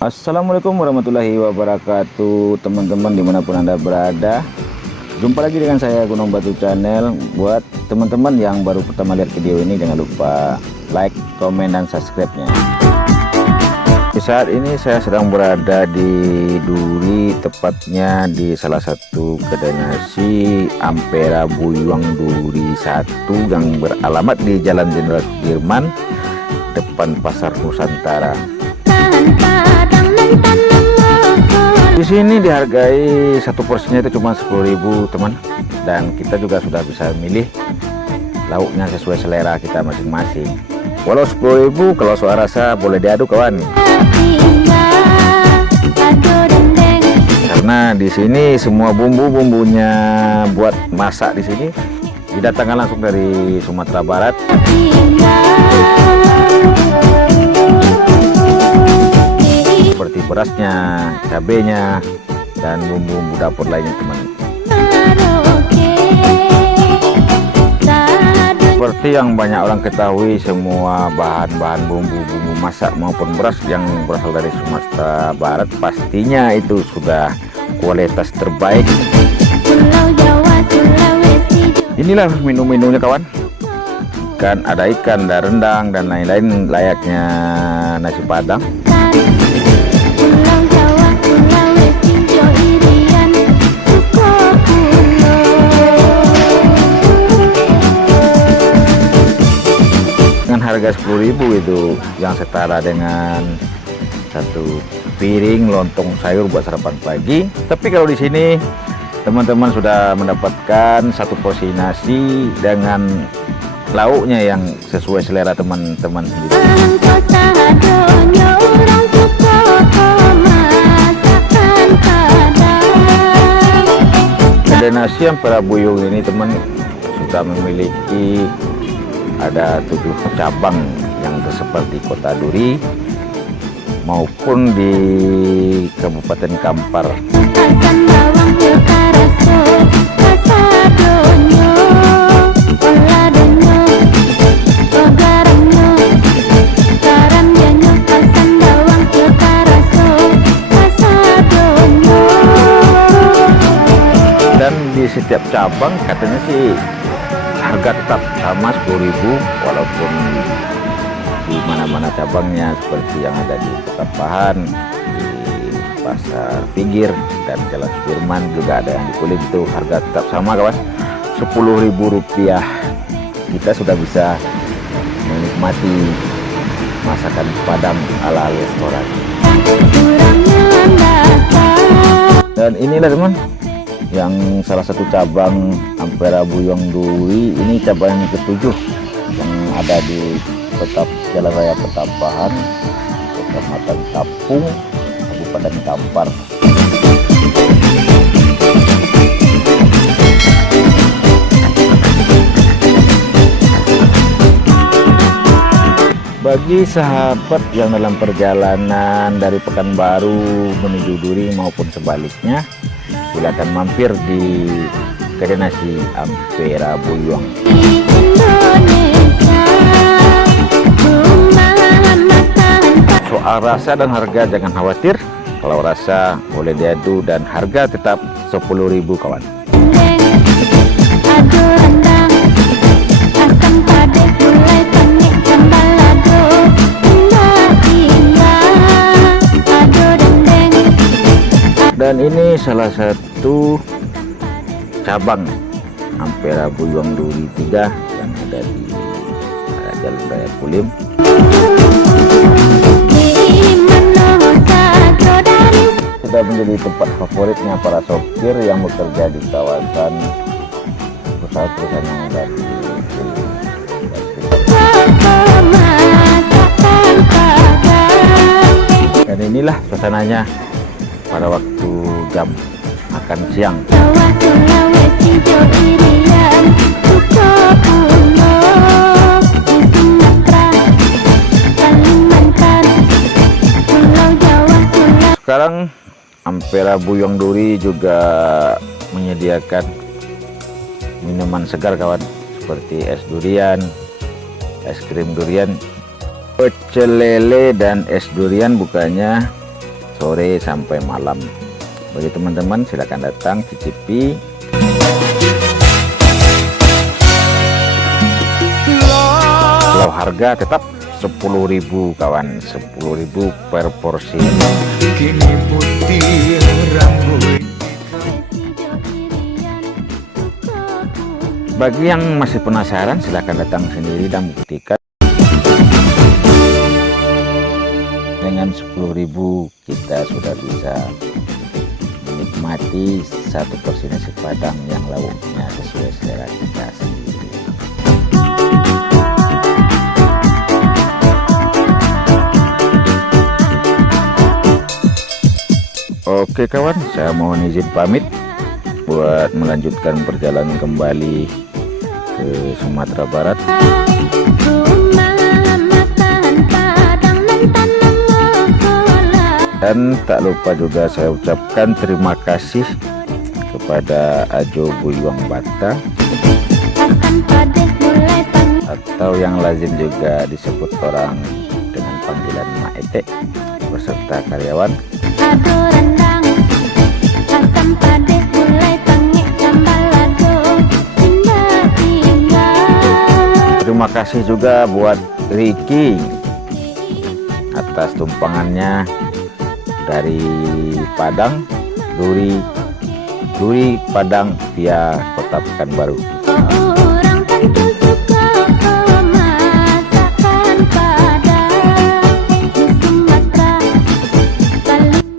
Assalamualaikum warahmatullahi wabarakatuh, teman-teman dimanapun Anda berada. Jumpa lagi dengan saya Gunung Batu Channel. Buat teman-teman yang baru pertama lihat video ini, jangan lupa like, komen, dan subscribe-nya. Di saat ini saya sedang berada di Duri, tepatnya di salah satu kedai nasi Ampera Buyuang Duri 1 yang beralamat di Jalan Jenderal Sudirman, depan Pasar Nusantara. Di sini dihargai satu porsinya itu cuma 10.000 teman, dan kita juga sudah bisa milih lauknya sesuai selera kita masing-masing. Walau 10.000, kalau soal rasa boleh diadu kawan. Karena di sini semua bumbu-bumbunya buat masak di sini didatangkan langsung dari Sumatera Barat. Seperti berasnya, cabenya, dan bumbu-bumbu dapur lainnya teman. Seperti yang banyak orang ketahui, semua bahan-bahan bumbu-bumbu masak maupun beras yang berasal dari Sumatera Barat pastinya itu sudah kualitas terbaik. Inilah menu-menunya kawan. Ada ikan, ada rendang, dan lain-lain layaknya nasi Padang. Dengan harga 10.000 itu yang setara dengan satu piring lontong sayur buat sarapan pagi. Tapi kalau di sini teman-teman sudah mendapatkan satu porsi nasi dengan lauknya yang sesuai selera teman-teman sendiri. Kedai nasi Ampera Buyuang ini teman sudah memiliki ada 7 cabang yang tersebar di Kota Duri maupun di Kabupaten Kampar. Dan di setiap cabang katanya sih harga tetap sama 10.000, walaupun di mana-mana cabangnya seperti yang ada di Petapahan, di Pasar Pinggir, dan Jalan Sudirman juga ada yang di Kulim, itu harga tetap sama kawan, Rp10.000. Kita sudah bisa menikmati masakan Padang ala restoran. Dan inilah teman, yang salah satu cabang Ampera Buyuang Duri, ini cabang yang ke-7 yang ada di Jalan Raya Petapahan, Kecamatan Kapung, Kabupaten Kampar. Bagi sahabat yang dalam perjalanan dari Pekanbaru menuju Duri maupun sebaliknya, silakan mampir di kedai nasi Ampera Buyuang. Soal rasa dan harga jangan khawatir, kalau rasa boleh diadu dan harga tetap 10.000 kawan. Dan ini salah satu cabang Ampera Buyuang Duri 3 yang ada di Jalan Raya Kulim. Sudah menjadi tempat favoritnya para sopir yang bekerja di kawasan perusahaan-perusahaan yang ada di Kulim. Dan inilah suasananya pada waktu jam makan siang. Sekarang Ampera Buyuang Duri juga menyediakan minuman segar kawan, seperti es durian, es krim durian, pecel lele dan es durian bukanya sore sampai malam. Bagi teman-teman silakan datang cicipi. Kalau harga tetap 10.000 kawan, 10.000 per porsi. Kini putih rambut. Bagi yang masih penasaran silakan datang sendiri dan buktikan. Dengan 10.000 kita sudah bisa menikmati satu porsi nasi padang yang lauknya sesuai selera kita sendiri. Oke kawan, saya mohon izin pamit buat melanjutkan perjalanan kembali ke Sumatera Barat. Dan tak lupa juga saya ucapkan terima kasih kepada Ajo Buyuang Bata, atau yang lazim juga disebut orang dengan panggilan Maete, beserta karyawan. Terima kasih juga buat Ricky atas tumpangannya dari Padang, Duri Padang via Kota Pekanbaru.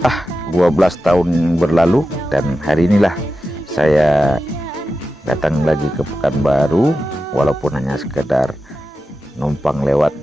Ah, 12 tahun berlalu dan hari inilah saya datang lagi ke Pekanbaru, walaupun hanya sekedar numpang lewat.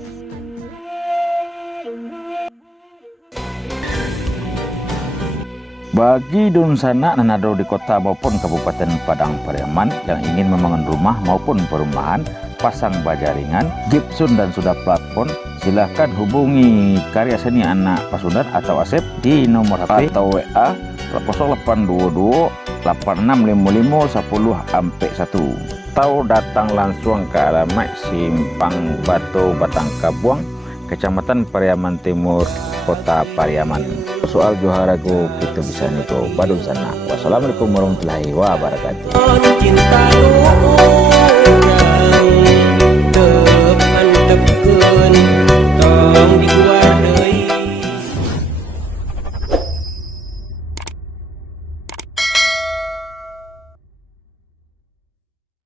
Bagi Dunsana Nanado di kota maupun Kabupaten Padang Pariaman yang ingin membangun rumah maupun perumahan, pasang baja ringan, gypsum dan sudah plafon, silahkan hubungi Karya Seni Anak Pasundan atau Asep di nomor HP atau WA 0822 8655 10 atau datang langsung ke alamat Simpang Batu Batang Kabuang, Kecamatan Pariaman Timur, Kota Pariaman. Soal Joharago kita bisa nih ke Badun sana. Wassalamualaikum warahmatullahi wabarakatuh.